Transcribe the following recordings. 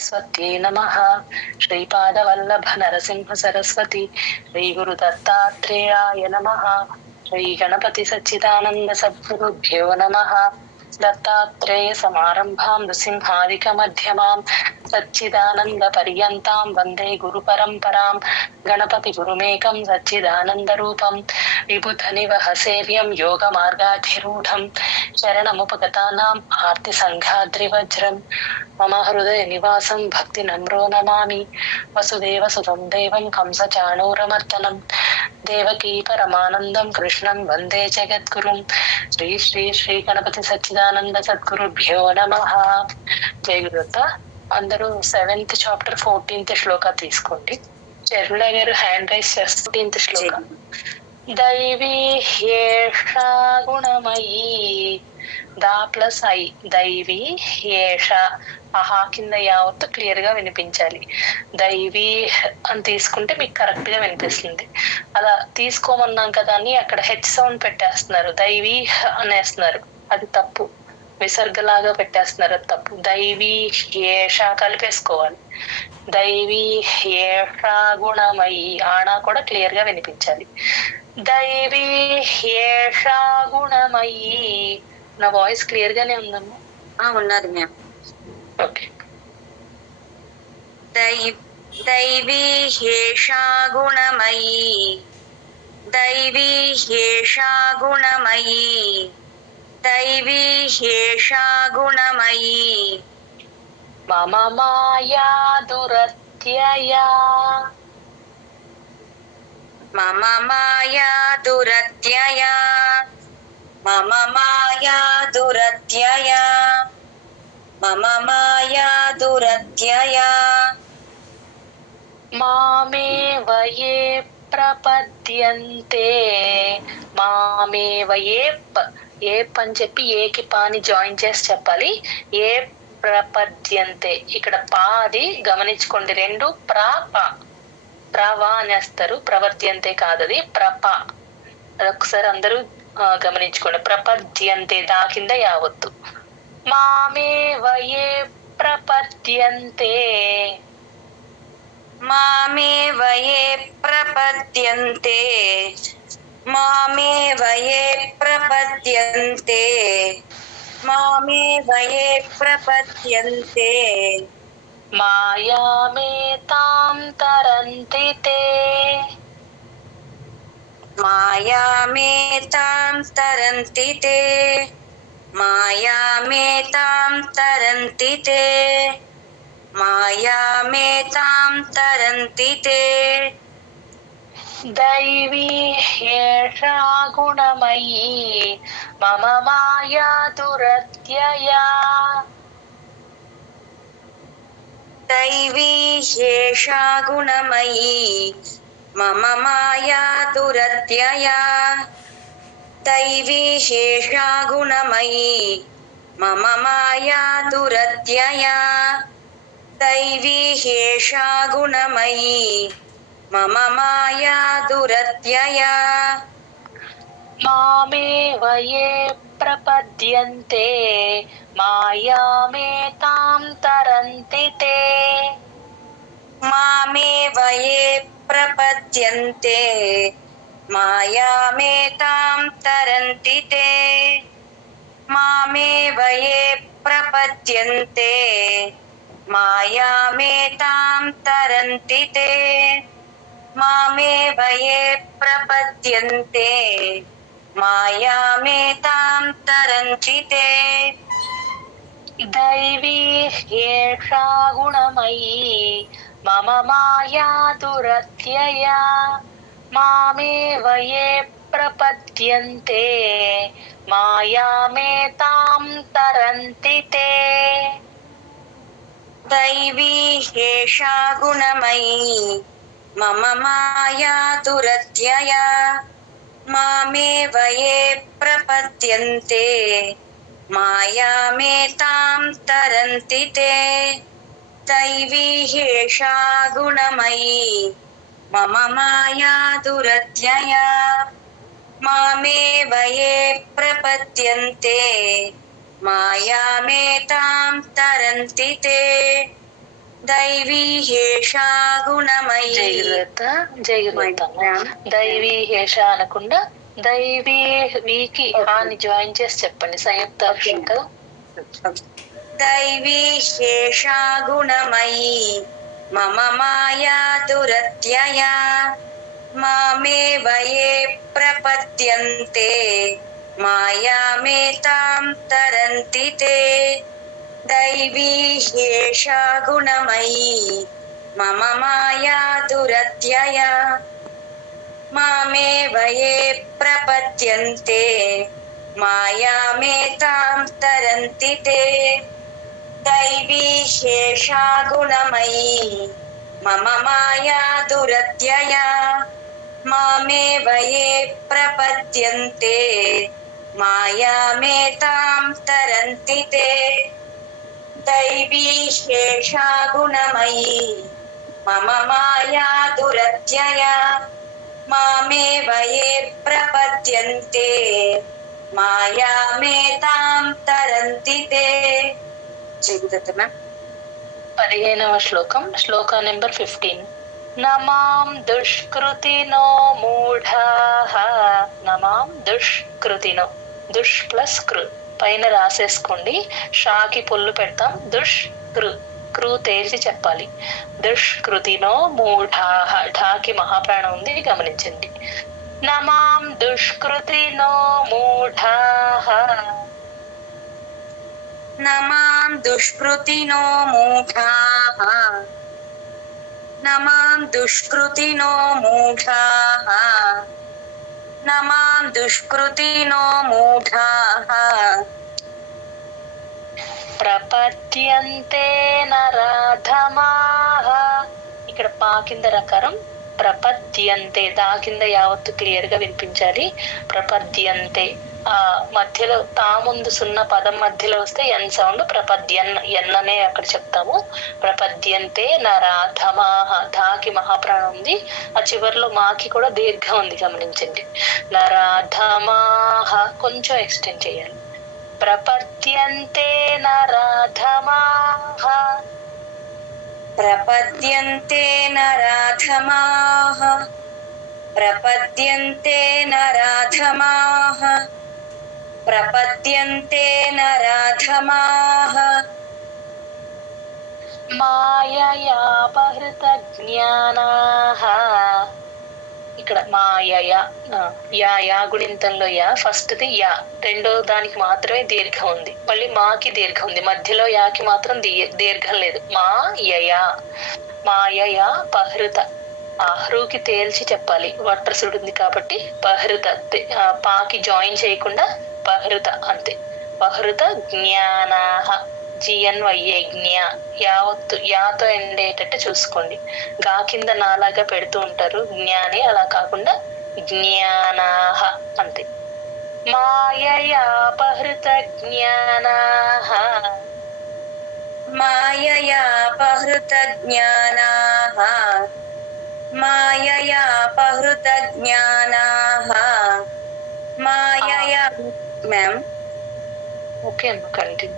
सरस्वत्यै नमः। श्रीपादवल्लभ नरसिंह सरस्वती श्रीगुरु दत्तात्रेयाय नमः। श्रीगणपति सच्चिदानंद सद्गुरुभ्यो नमः। दत्तात्रेय समारंभां नृसिंहादिक मध्यमां सच्चिदानंद पर्यन्तां वन्दे गुरु परम्परां। गणपति गुरुमेकं सच्चिदानंद रूपं विबुध निवह सेव्यं योग मार्गाधिरूढं शरणमुपगतानां आर्ति संघाद्रिवज्रं मम हृदय निवासं भक्ति नम्रो नमामि। वसुदेव सुतं देवं कंसचाणूरमर्दनं देवकी परमानन्दं कृष्णं वन्दे जगद्गुरुं। श्री श्री శ్రీ గణపతి సచ్చిదానంద సద్గురుభ్యో నమః. జై గురుదత్త. అందరూ 7th చాప్టర్ 14th శ్లోక తీసుకోండి. చెర్ల గారు హ్యాండ్ రైస్ చేస్తారు. 14th శ్లోక. దైవీ హ్యేషా గుణమయీ దా ప్లస్ ఐ దైవీ హ్యేష ఆహా కింద యావత్తు క్లియర్ గా వినిపించాలి. దైవీ అని తీసుకుంటే మీకు కరెక్ట్ గా వినిపిస్తుంది. అలా తీసుకోమన్నాం కదా అని అక్కడ హెచ్ సౌండ్ పెట్టేస్తున్నారు, దైవీ అనేస్తున్నారు, అది తప్పు. విసర్గలాగా పెట్టేస్తున్నారు, అది తప్పు. దైవీ హ్యేష కలిపేసుకోవాలి. దైవీ హ్యేష గుణమయీ ఆనా కూడా క్లియర్ గా వినిపించాలి. దైవీ హ్యేష గుణమయీ. నా వాయిస్ క్లియర్ గానే ఉందమ్మా? ఉన్నది మ్యామ్. ఓకే. దైవీ హ్యేషా గుణమయీ దైవీ హ్యేషా గుణమయీ దైవీ హ్యేషా గుణమయీ మమ మాయా దురత్యయా మమ మాయా దురత్యయా మమ మాయా దురత్యయా మమ మాయా దురత్యయా మామేవ యే ప్రపద్యంతే. మామేవ ఏప్ అని చెప్పి ఏకి పాని జాయిన్ చేసి చెప్పాలి. ఏ ప్రపద్యంతే. ఇక్కడ పాది గమనించుకోండి, రెండు ప్రవా అనేస్తారు, ప్రవర్ధ్యంతే కాదది ప్రప. అదొకసారి అందరూ గమనించుకోండి. ప్రపద్యంతే దా కింద యావత్తు. మామేవ యే ప్రపద్యంతే మామేవ యే ప్రపద్యంతే మామేవ యే ప్రపద్యంతే మామేవ యే ప్రపద్యంతే మాయామేతాం తరంతి తే. మాయామేతాం తరంతి తే మాయామేతాం తరంతి తే మాయామేతాం తరంతి తే. దైవీ హ్యేషా గుణమయీ మమ మాయా దురత్యయా. దైవీ హ్యేషా గుణమయీ మమ మాయా దురత్యయా దైవీ హ్యేషా గుణమయీ మమ మాయా దురత్యయా దైవీ హ్యేషా గుణమయీ మమ మాయా దురత్యయా. మామేవ యే ప్రపద్యంతే మాయామేతాం తరంతి తే. మామేవ యే ప్రపద్యంతే మాయామేతాం తరంతి తే మామేవ యే ప్రపద్యంతే మాయామేతాం తరంతి తే మామేవ యే ప్రపద్యంతే మాయామేతాం తరంతి తే. దైవీ హ్యేషా గుణమయీ మమ మాయా దురత్యయా మామేవ యే ప్రపద్యంతే మాయామేతాం తరంతి తే. దైవీ హ్యేషా గుణమయీ మమ మాయా దురత్యయా మామేవ యే ప్రపద్యంతే మాయామేతాం తరంతి తే. దైవీ హ్యేషా గుణమయీ మమ మాయా దురత్యయా మామేవ యే ప్రపద్యంతే మాయామేతాం తరంతి తే दैवी हेषा गुणमयी జయగురుత దైవీ హేష అనకుండా దైవీ వీకి హాని జాయిన్ చేసి చెప్పండి సంయుక్తాక్షరం కదా. दैवी हेषा गुणमयी मम माया दुरत्यया मामेव ये प्रपद्यन्ते मायामेतां तरन्ति ते दैवी हेषा गुणमयी मम माया दुरत्यया मामेव ये प्रपद्यन्ते मायामेतां तरन्ति ते दैवी हेषा गुणमयी मम माया दुरत्यया मामेव ये प्रपद्यन्ते मायामेतां तरन्ति ते दैवी हेषा गुणमयी मम माया दुरत्यया मामेव ये प्रपद्यन्ते मायामेतां तरन्ति ते. జయగురుదత్త మ్యామ్. 15వ శ్లోకం, శ్లోక నెంబర్ 15. నమాం దుష్కృతినో మూఢాః. నమాం దుష్కృతినో, దుష్ ప్లస్ కృ పైన రాసేసుకోండి. షాకి పొల్లు పెడతాం. దుష్కృ, కృ తేల్చి చెప్పాలి. దుష్కృతినో మూఢాః. ఢాకి మహాప్రాణం ఉంది, గమనించండి. నమాం దుష్కృతినో మూఢాః. नमां दुष्कृतिनो मूढाः. नमां दुष्कृतिनो मूढाः. नमां दुष्कृतिनो मूढाः. ప్రపద్యంతే నరాధమాః. ఇక్కడ పా కింద రకారం ప్రపద్యంతే, దా కింద యావత్తు క్లియర్ గా వినిపించాలి. ప్రపద్యంతే, ఆ మధ్యలో తా ముందు సున్న పదం మధ్యలో వస్తే ఎన్ సౌండ్. ప్రపద్యన్, ఎన్ అనే అక్కడ చెప్తాము. ప్రపద్యంతే నరాధమాః. ధాకి మహాప్రాణం ఉంది, ఆ చివరిలో మాకి కూడా దీర్ఘం ఉంది, గమనించండి. నరాధమాః కొంచెం ఎక్స్టెండ్ చేయాలి. ప్రపద్యంతే నరాధమాః. प्रपद्यन्ते नराधमाः. प्रपद्यन्ते नराधमाः. प्रपद्यन्ते नराधमाः. మాయయాపహృతజ్ఞానాః. ఇక్కడ మాయయ, యా గుణింతంలో యా, ఫస్ట్ ది యా, రెండో దానికి మాత్రమే దీర్ఘం ఉంది, మళ్ళీ మాకి దీర్ఘం ఉంది, మధ్యలో యాకి మాత్రం దీర్ఘం లేదు. మాయయా, మాయయా పహృత. హృకి తేల్చి చెప్పాలి, వట్రసుడు ఉంది కాబట్టి పహృత. పాకి జాయిన్ చేయకుండా పహృత అంతే. పహృత జ్ఞానాః. జిఎన్వైఏ జ్ఞ, యావత్తు యాతో ఎండేటట్టు చూసుకోండి. గా కింద నాలాగా పెడుతూ ఉంటారు జ్ఞాని, అలా కాకుండా జ్ఞానాః అంతే. మాయయాపహృత జ్ఞానాః. మాయయాపహృత జ్ఞానాః. మాయయాపహృత జ్ఞానాః. మాయయా మ్యామ్. ఓకే అమ్మ, కంటిన్యూ.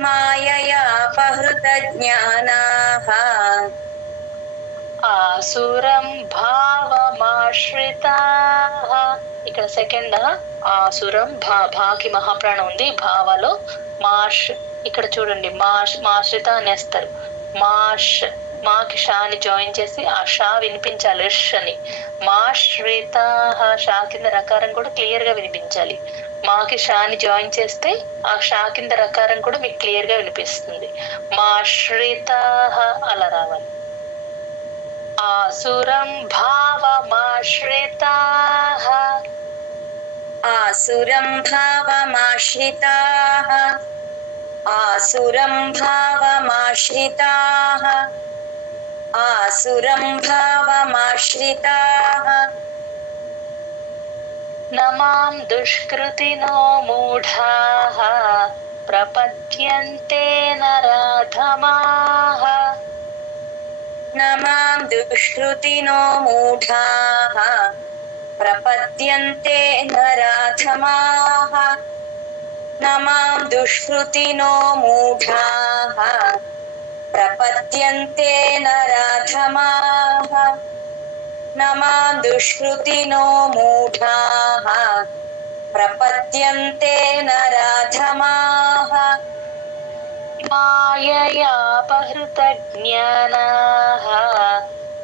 మాయయాపహృత జ్ఞానాః. ఆసురం భావమాశ్రితాః. ఇక్కడ సెకండ్ ఆసురం, భాకి మహాప్రాణం ఉంది, భావలో మాష్. ఇక్కడ చూడండి, మాశ్రిత అనేస్తారు. మాష్, మాకి షాని జాయిన్ చేసి ఆ షా వినిపించాలి, రిష్ అని. మాశ్రితాః, షా కింద రకారం కూడా క్లియర్ గా వినిపించాలి. మాకి షాని జాయిన్ చేస్తే ఆ షా కింద రకారం కూడా మీకు క్లియర్ గా వినిపిస్తుంది. మాశ్రితాః అలా రావాలి. ఆసురం భావమాశ్రితాః. ఆసురం భావమాశ్రితాః. ఆసురం భావమాశ్రితాః. ఆసురం భావమాశ్రితాః. నమాం దుష్కృతినో మూఢాః. ప్రపద్యంతే నరాధమాః. నమాం దుష్కృతినో మూఢాః. ప్రపద్యంతే నరాధమాః. నమాం దుష్కృతినో మూఢాః. ప్రపద్యంతే నరాధమాః न मां दुष्कृतिनो मूढाः प्रपद्यन्ते नराधमाः माययापहृतज्ञानाः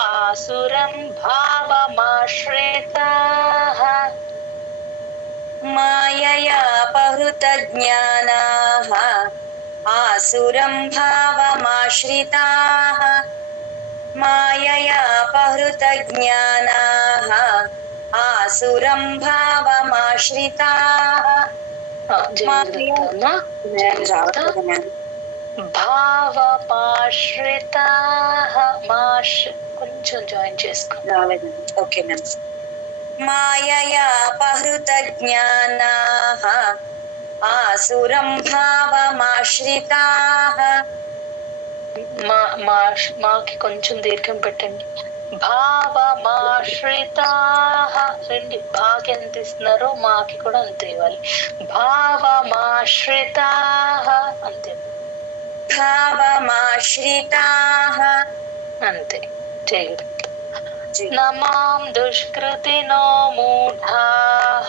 आसुरं भावमाश्रिताः माययापहृतज्ञानाः आसुरं भावमाश्रिताः माययापहृतज्ञानाः आसुरं भावमाश्रिताः భావమాశ్రితాః కొంచెం జాయిన్ చేసుకో. Okay ma'am. మాయయాపహృతజ్ఞానాః ఆసురం భావమాశ్రితాః. మాకి కొంచెం దీర్ఘం పెట్టండి. భావమాశ్రితాః రండి. భాకి ఎంత ఇస్తున్నారో మాకి కూడా అంతే ఇవ్వాలి. భావమాశ్రితాః అంతే. భావమాశ్రితాః అంతే చేయదు. నమాం దుష్కృతినో మూఢాః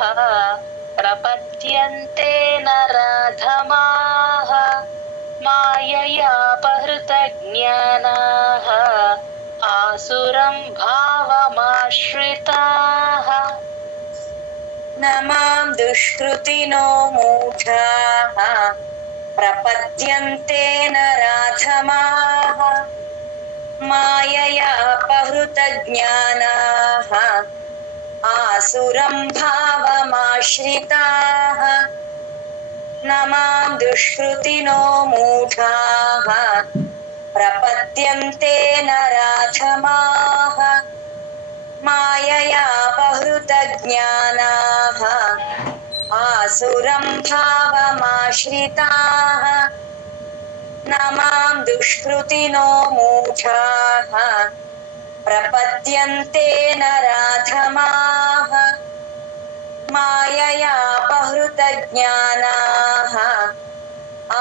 ప్రపద్యంతే నరాధమాః మాయయాపహృతజ్ఞానాః ఆసురం భావమాశ్రితాః. నమాం దుష్కృతినో మూఢాః ప్రపద్యంతే నరాధమాః మాయయాపహృతజ్ఞానాః ఆసురం భావమాశ్రితాః. నమాం దుష్కృతినో మూఢాః ప్రపద్యంతే నరాధమాః మాయయాపహృతజ్ఞానాః ఆసురం భావమాశ్రితాః. నమాం దుష్కృతినో మూఢాః ప్రపద్యంతే నరాధమాః మాయయాపహృతజ్ఞానాః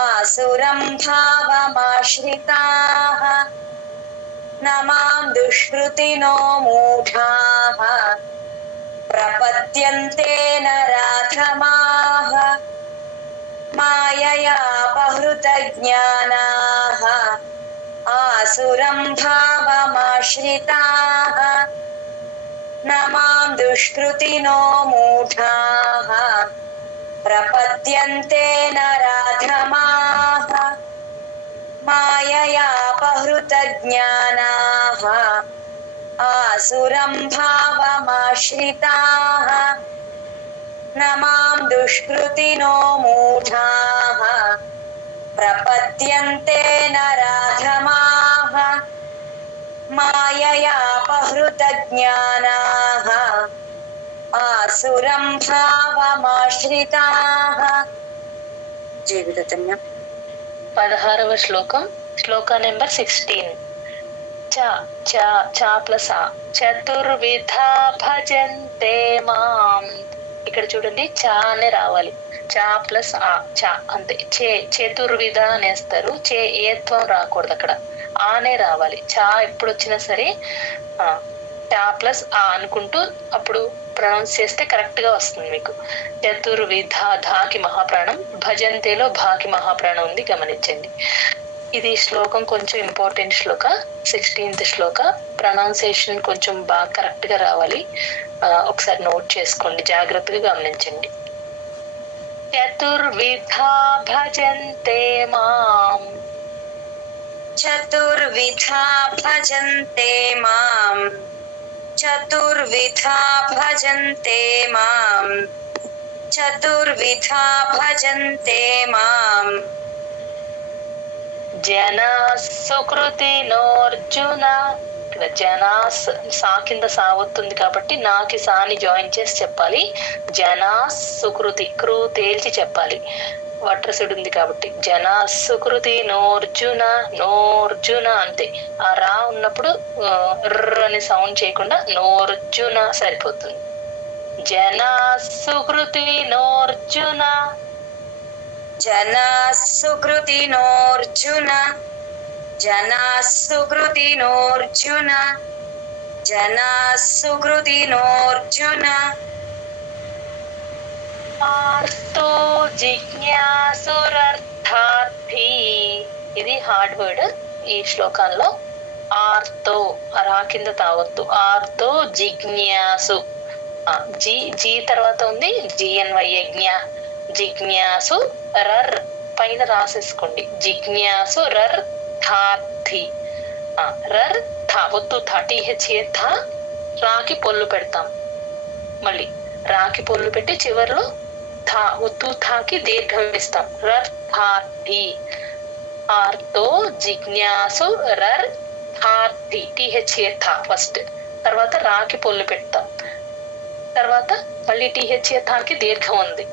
ఆసురం భావమాశ్రితాః. నమాం దుష్కృతినో మూఢాః ప్రపద్యంతే నరాధమాః మాయయాపహృతజ్ఞానాః ఆసురం భావమాశ్రితాః. నమాం దుష్కృతినో మూఢాః ప్రపద్యంతే నరాధమాః మాయయాపహృతజ్ఞానాః ఆసురం భావమాశ్రితాః. నమాం దుష్కృతినో మూఢాః ప్రపద్యంతే నరాధమాః మాయయాపహృతజ్ఞానాః ఆసురం భావమాశ్రితాః. జీవితమ్మ 16వ శ్లోకం. శ్లోక నెంబర్ 16. చ చ చ ప్లస్ ఆ చతుర్విధా భజంతే మాం. ఇక్కడ చూడండి చ అనే రావాలి. చ ప్లస్ ఆ చ అంతే. చతుర్విధ అనేస్తారు. ఏత్వం రాకూడదు అక్కడ, ఆనే రావాలి. చ ఎప్పుడు వచ్చినా సరే చ ప్లస్ ఆ అనుకుంటూ అప్పుడు ప్రొనౌన్స్ చేస్తే కరెక్ట్ గా వస్తుంది మీకు. చతుర్విధ ధాకి మహాప్రాణం, భజంతేలో భాకి మహాప్రాణం ఉంది, గమనించండి. ఇది శ్లోకం కొంచెం ఇంపార్టెంట్ శ్లోక. 16th శ్లోక. ప్రొనౌన్సియేషన్ కొంచెం బాగా కరెక్ట్ గా రావాలి. ఒకసారి నోట్ చేసుకోండి, జాగ్రత్తగా గమనించండి. చతుర్విధా భజంతే మాం. చతుర్విధా భజంతే మాం. చతుర్విధా భజంతే మాం. చతుర్విధా భజంతే మాం. జనా సుకృతినోర్జున. ఇక్కడ జనా సా కింద సా వస్తుంది కాబట్టి నాకి సాని జాయిన్ చేసి చెప్పాలి. జనా సుకృతి, క్రూ తేల్చి చెప్పాలి. వట్రసుడు ఉంది కాబట్టి. జనా సుకృతి నోర్జున, నోర్జున అంతే. ఆ రా ఉన్నప్పుడు ర్ అని సౌండ్ చేయకుండా నోర్జున సరిపోతుంది. జనా సుకృతి నోర్జున. జనా సుకృతినోర్జున. जनाः सुकृतिनोऽर्जुन जनाः सुकृतिनोऽर्जुन ఆర్తో జిజ్ఞాసురర్థార్థి. ఇది హార్డ్ వర్డ్ ఈ శ్లోకంలో. ఆర్తో రా కింద తావద్దు. ఆర్తో జిజ్ఞాసు. జీ జీ తర్వాత ఉంది జిఎన్వై జిజ్ఞాసు రర్ పైన రాసేసుకోండి. జిజ్ఞాసు రర్ థార్థి. రర్ థా ఒత్తు థా టీహెచ్ థా రాకి పొల్లు పెడతాం. మళ్ళీ రాకి పొల్లు పెట్టి చివర్లో థా ఒత్తు థాకి దీర్ఘం ఇస్తాం. రర్ థార్థి. ఆర్తో జిజ్ఞాసు రర్ థార్థి. టీహెచ్ థా ఫస్ట్, తర్వాత రాకి పొల్లు పెడతాం, తర్వాత మళ్ళీ టీహెచ్ థాకి దీర్ఘం ఉంది.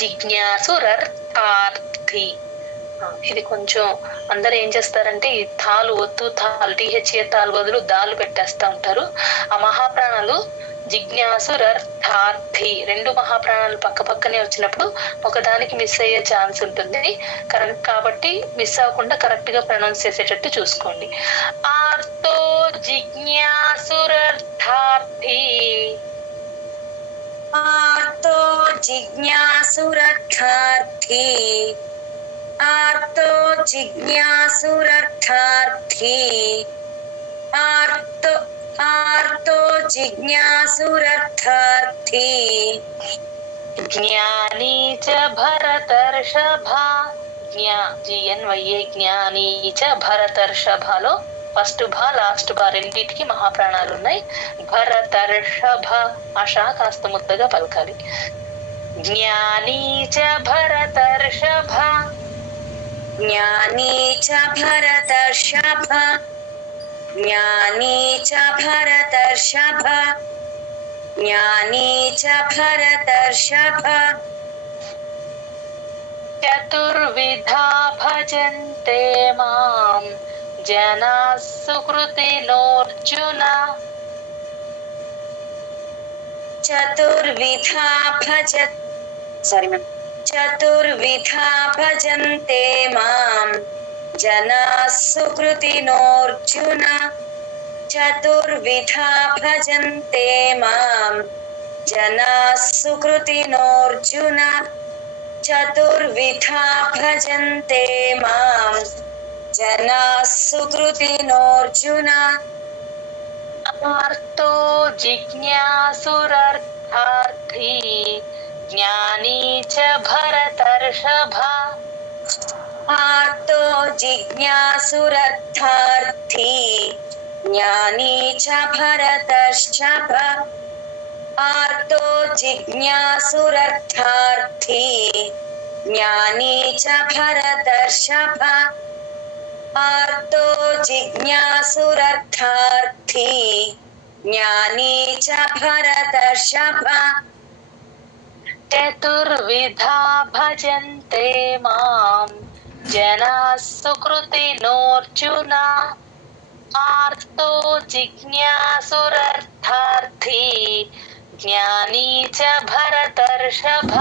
జిజ్ఞాసు రర్థార్థి. ఇది కొంచెం అందరు ఏం చేస్తారంటే ఈ థాలు ఒత్తు థాలు టీహెచ్ థాలు బదులు దాలు పెట్టేస్తా ఉంటారు. ఆ మహాప్రాణాలు జిజ్ఞాసు రర్థార్థి రెండు మహాప్రాణాలు పక్క పక్కనే వచ్చినప్పుడు ఒకదానికి మిస్ అయ్యే ఛాన్స్ ఉంటుంది. కరెక్ట్ కాబట్టి మిస్ అవ్వకుండా కరెక్ట్ గా ప్రొనౌన్స్ చేసేటట్టు చూసుకోండి. ఆర్తో జిజ్ఞాసురర్థార్థి. आर्तो जिज्ञासुरर्थार्थी आर्तो जिज्ञासुरर्थार्थी आर्तो आर्तो जिज्ञासुरर्थार्थी జ్ఞానీ చ భరతర్షభా. జ్ఞానీ చ భరతర్షభలో ఫస్ట్ భా లాస్ట్ భా రెండింటికి మహాప్రాణాలు ఉన్నాయి. భరతర్షభ ఆశా కాస్త ముద్దగా పలకాలి. జ్ఞానీ చ భరతర్షభ. ज्ञानी च भरतर्षभ ज्ञानी च भरतर्षभ ज्ञानी च भरतर्षभ చతుర్విధా భజంతే మాం జనాః సుకృతినోర్జున. चतुर्विधा भजन्ते मां जनाः सुकृतिनोऽर्जुन चतुर्विधा भजन्ते मां जनाः सुकृतिनोऽर्जुन चतुर्विधा भजन्ते मां जनाः सुकृतिनोऽर्जुन ఆర్తో జిజ్ఞాసురర్థార్థి జ్ఞానీ చ భరతర్షభ. आर्तो जिज्ञासुरर्थार्थी ज्ञानी च भरतर्षभ आर्तो जिज्ञासुरर्थार्थी ज्ञानी च भरतर्षभ आर्तो जिज्ञासुरर्थार्थी ज्ञानी च भरतर्षभ చతుర్విధా భజంతే మాం జనాః సుకృతినోర్జున. ఆర్తో జిజ్ఞాసురర్థార్థి జ్ఞానీ చ భరతర్షభ.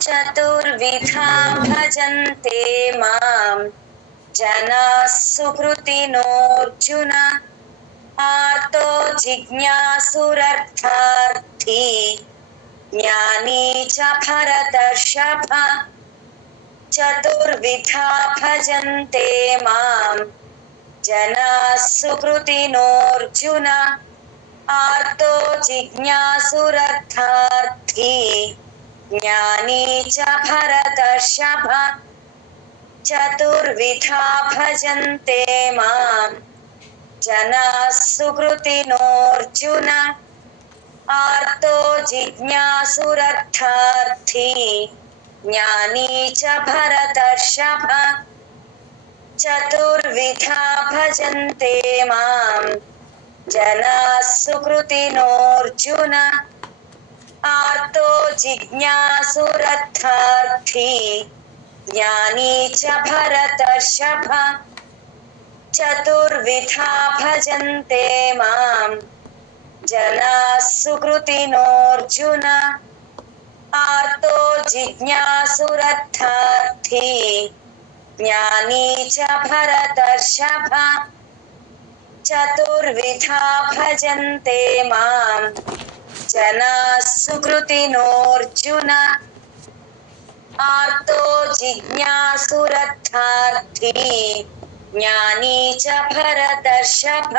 चतुर्विधा भजन्ते मां जनाः सुकृतिनोऽर्जुन आर्तो जिज्ञासुरर्थार्थी ज्ञानी च भरतर्षभ चतुर्विधा भजन्ते मां जनाः सुकृतिनोऽर्जुन आर्तो जिज्ञासुरर्थार्थी ज्ञानी च भरतर्षभ चतुर्विधा भजन्ते मां जनाः सुकृतिनोऽर्जुन आर्तो जिज्ञासुरर्थार्थी ज्ञानी च भरतर्षभ चतुर्विधा भजन्ते मां जनाः सुकृतिनोऽर्जुन आर्तो जिज्ञासुरर्थार्थी ज्ञानी च भरतर्षभ चतुर्विधा भजन्ते मां जनाः सुकृतिनोऽर्जुन आर्तो जिज्ञासुरर्थार्थी ज्ञानी च भरतर्षभ चतुर्विधा भजन्ते मां जनाः सुकृतिनोऽर्जुन आर्तो जिज्ञासुरर्थार्थी ज्ञानी च भरतर्षभ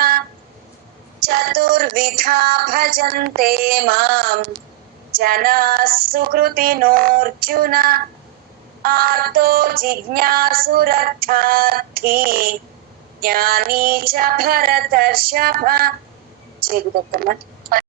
चतुर्विधा भजन्ते मां जनाः सुकृतिनोऽर्जुन आर्तो जिज्ञासुरर्थार्थी ज्ञानी च भरतर्षभ. जय गुरुदत्तಮ್ಮ.